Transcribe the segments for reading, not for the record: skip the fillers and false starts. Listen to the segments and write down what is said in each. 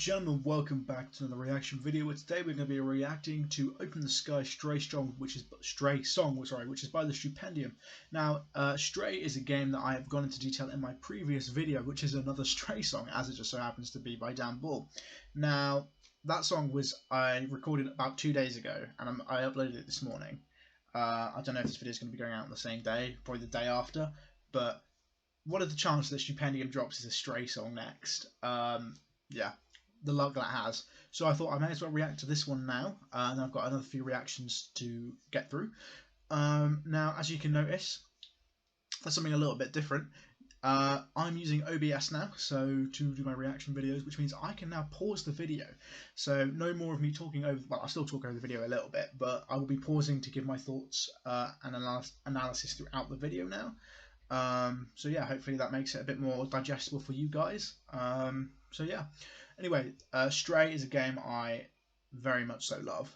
gentlemen, welcome back to another reaction video. Where today we're going to be reacting to Open the Sky Stray Song, which is by the Stupendium. Now, Stray is a game that I have gone into detail in my previous video, which is another Stray song, as it just so happens to be by Dan Ball. Now, that song I recorded about 2 days ago, and I uploaded it this morning. I don't know if this video is going to be going out on the same day, probably the day after, but what are the chances that Stupendium drops is a Stray song next? Yeah, the luck that has. So I thought I may as well react to this one now, and I've got another few reactions to get through. Now, as you can notice, that's something a little bit different. I'm using OBS now, so to do my reaction videos, which means I can now pause the video. So no more of me talking over, well, I still talk over the video a little bit, but I will be pausing to give my thoughts and analysis throughout the video now. So yeah, hopefully that makes it a bit more digestible for you guys. So yeah, anyway, Stray is a game I very much so love.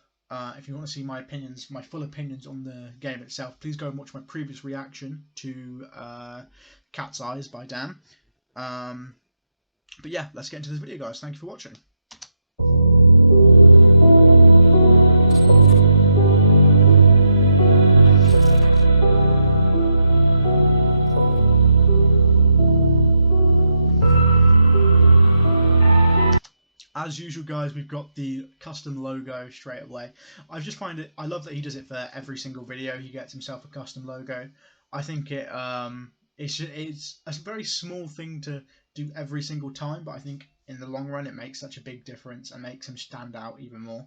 If you want to see my opinions, my full opinions on the game itself, please go and watch my previous reaction to Cat's Eyes by Dan. But yeah, let's get into this video, guys. Thank you for watching. As usual, guys, we've got the custom logo straight away. I love that he does it for every single video. He gets himself a custom logo. I think it's a very small thing to do every single time, but I think in the long run it makes such a big difference and makes him stand out even more.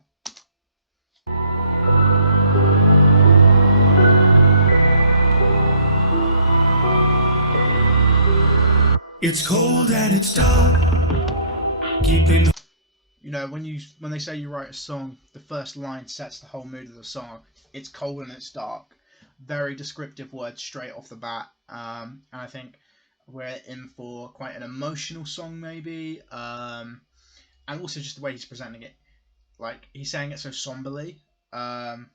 It's cold and it's dark. Keeping the You know, when they say you write a song, the first line sets the whole mood of the song. It's cold and it's dark. Very descriptive words straight off the bat. And I think we're in for quite an emotional song, maybe. And also just the way he's presenting it. Like, he's saying it so somberly. That's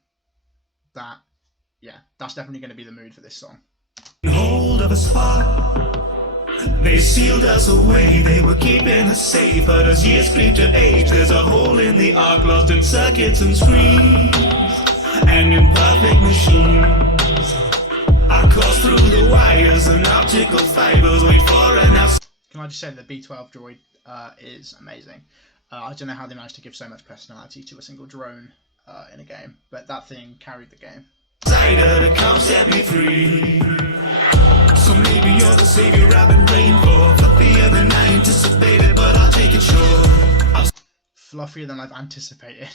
definitely going to be the mood for this song. hold of a spot. They sealed us away, they were keeping us safe. But as years creep to age, there's a hole in the arc, lost in circuits and screens and imperfect machines. I cross through the wires and optical fibers, wait for an out. Can I just say that the B12 droid is amazing. I don't know how they managed to give so much personality to a single drone in a game, but that thing carried the game. To come set me free. So maybe you're the savior I've been praying for. Fluffier than I anticipated, but I'll take it sure. Fluffier than I've anticipated.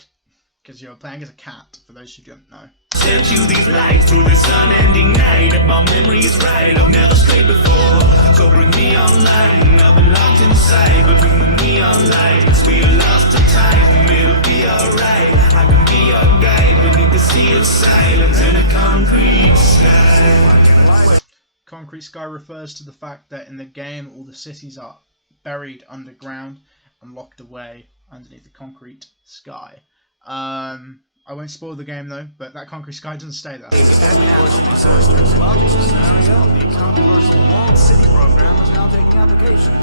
Because you're playing as a cat, for those who don't know. Sent you these lights through this unending night. If my memory is right, I've never strayed before. So bring me online, I've been locked inside. Between the neon lights, we are lost to time. It'll be alright, I can be your guide. Beneath the sea of silence in a concrete sky. Concrete sky refers to the fact that in the game all the cities are buried underground and locked away underneath the concrete sky. I won't spoil the game though, but that concrete sky doesn't stay there. The controversial walled city program is now taking application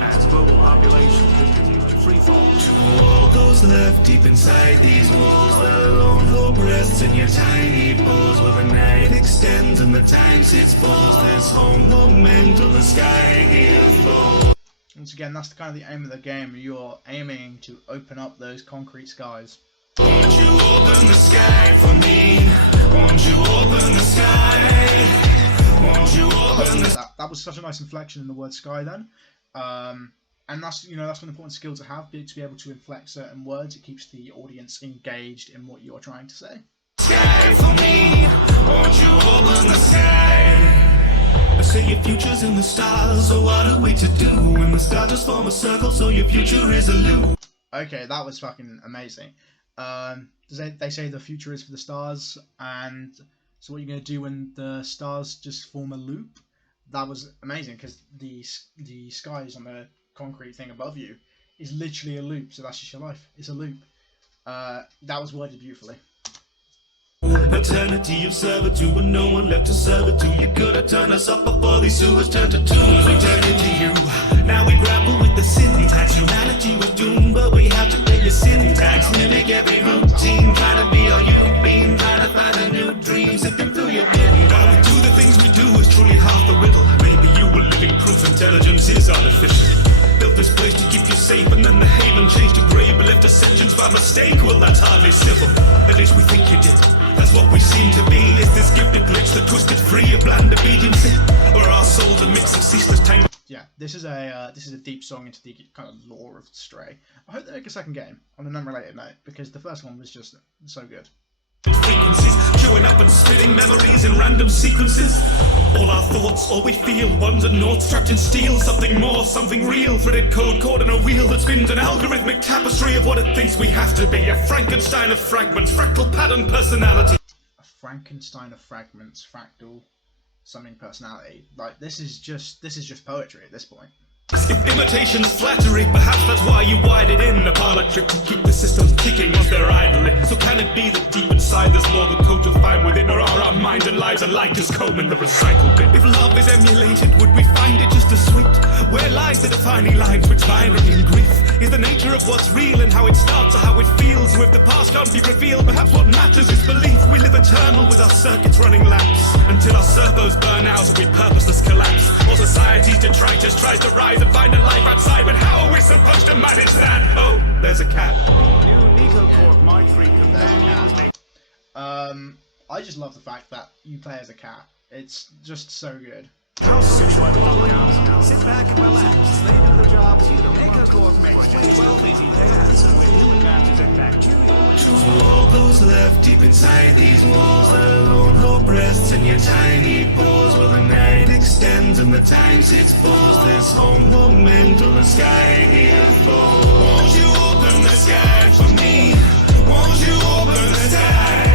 as global population continues to freefall. To all those left deep inside these walls, their own hope rests in your tiny paws. Where the night extends and the time sits falls, this home momentum the sky here falls. Once again, that's the kind of the aim of the game. You're aiming to open up those concrete skies. Won't you open the sky for me? Won't you open the sky? Won't you open the sky? That was such a nice inflection in the word sky then. And that's an important skill to have, to be able to inflect certain words. It keeps the audience engaged in what you're trying to say. Sky for me. Won't you open the sky? I say your future's in the stars, so what are we to do when the stars just form a circle, so your future is a loop? Okay, that was fucking amazing. They say the future is for the stars, and so what are you going to do when the stars just form a loop? That was amazing, because the skies on the concrete thing above you is literally a loop, so that's just your life. It's a loop. That was worded beautifully. Eternity of servitude with no one left to serve it to. You could have turned us up before these sewers turned to tombs. We turned into you. Now we grapple with the syntax. Humanity was doomed, but we have to play the syntax. Mimic every routine, trying to be all you've been, trying to find a new dream, sipping through your bin. Why we do the things we do is truly half the riddle. Maybe you were living proof intelligence is artificial. Built this place to keep you safe, and then the haven changed to grave, but left a sentence by mistake. Well, that's hardly civil. At least we think you did. That's what we seem to be. Is this gifted glitch, the twisted free, a bland obedience, or our souls a mix of ceaseless tangle? Yeah, this is a deep song into the kind of lore of Stray. I hope they make a second game on an unrelated note, because the first one was just so good. Frequencies, chewing up and spitting memories in random sequences. All our thoughts, all we feel, ones and noughts trapped in steel. Something more, something real, threaded code caught in a wheel that spins an algorithmic tapestry of what it thinks we have to be. A Frankenstein of fragments, fractal pattern personality. A Frankenstein of fragments, fractal something personality. Like this is just poetry at this point. If imitation's flattery, perhaps that's why you wired it in. A parlor trick to keep the systems ticking once they're idling. So can it be that deep inside there's more the code to find within? Or are our minds and lives alike just comb in the recycle bin? If love is emulated, would we find it just as sweet? Where lies the defining lines which binary in grief? Is the nature of what's real and how it starts or how it feels? So if the past can't be revealed, perhaps what matters is belief. We live eternal with our circuits running laps until our servos burn out and we purposeless collapse. All society's detritus tries to rise and find a life outside, but how are we supposed to manage that? Oh, there's a cat. New Nico Corp Mark 3 companions. I just love the fact that you play as a cat. It's just so good. Sit back and relax. They do the jobs you don't. Nico Corp makes 12 easy tasks with new advances and bacteria. To all those left deep inside these walls, the lone hope rests in your tiny paws. While the night extends and the time sits falls, this home moment till the sky here falls. Won't you open the sky for me? Won't you open the sky?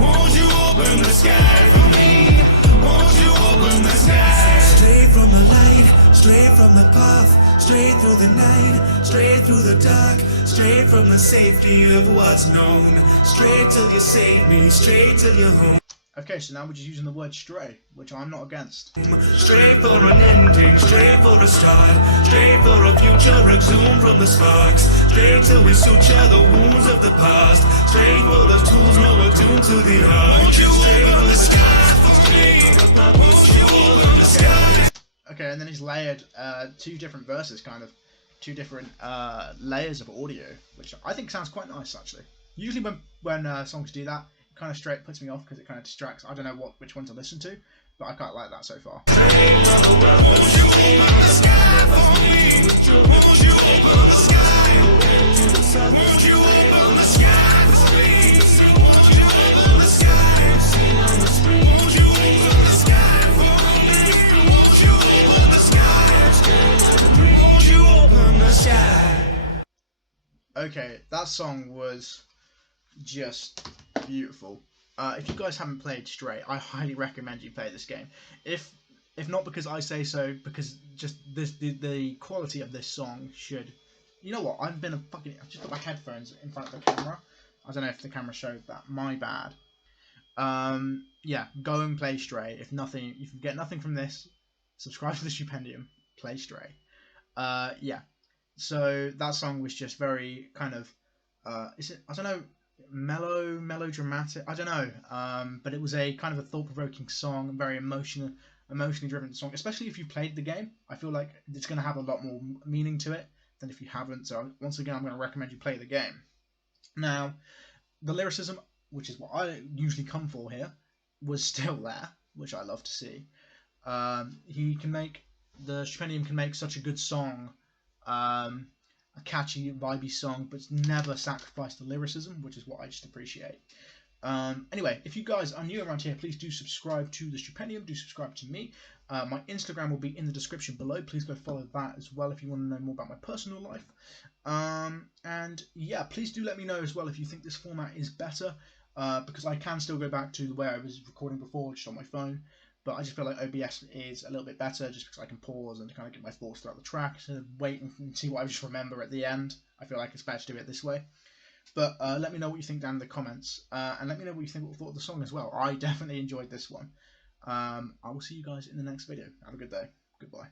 Won't you open the sky for me? Won't you open the sky? Straight from the light, straight from the path, straight through the night, straight through the dark, straight from the safety of what's known, straight till you save me, straight till you're home. Okay, so now we're just using the word stray, which I'm not against. Straight for an ending, straight for a start, straight for a future exhumed from the sparks, straight till we suture the wounds of the past, straight for the tools no attuned to the heart. Won't you open the sky for me? Won't you open the sky? Okay, and then he's layered two different verses, kind of two different layers of audio, which I think sounds quite nice actually. Usually when songs do that, kind of straight puts me off because it kind of distracts. I don't know which one to listen to, but I quite like that so far. Okay, that song was just beautiful. If you guys haven't played Stray, I highly recommend you play this game. If not because I say so, because just the quality of this song should. You know what? I've just put my headphones in front of the camera. I don't know if the camera showed that. My bad. Yeah, go and play Stray. If you get nothing from this, subscribe to the Stupendium. Play Stray. Yeah. So that song was just very kind of. I don't know. Melodramatic, I don't know, but it was a kind of a thought-provoking song, a very emotionally driven song, especially if you played the game. I feel like it's going to have a lot more meaning to it than if you haven't, so once again I'm going to recommend you play the game. Now, the lyricism, which is what I usually come for here, was still there, which I love to see. The Stupendium can make such a good song, a catchy, vibey song, but it's never sacrificed the lyricism, which is what I just appreciate. Anyway, if you guys are new around here, please do subscribe to the Stupendium, do subscribe to me. My Instagram will be in the description below. Please go follow that as well if you want to know more about my personal life. And yeah, please do let me know as well if you think this format is better, because I can still go back to the way I was recording before, just on my phone. But I just feel like OBS is a little bit better just because I can pause and kind of get my thoughts throughout the track instead of wait and see what I just remember at the end. I feel like it's better to do it this way. But let me know what you think down in the comments. And let me know what you thought of the song as well. I definitely enjoyed this one. I will see you guys in the next video. Have a good day. Goodbye.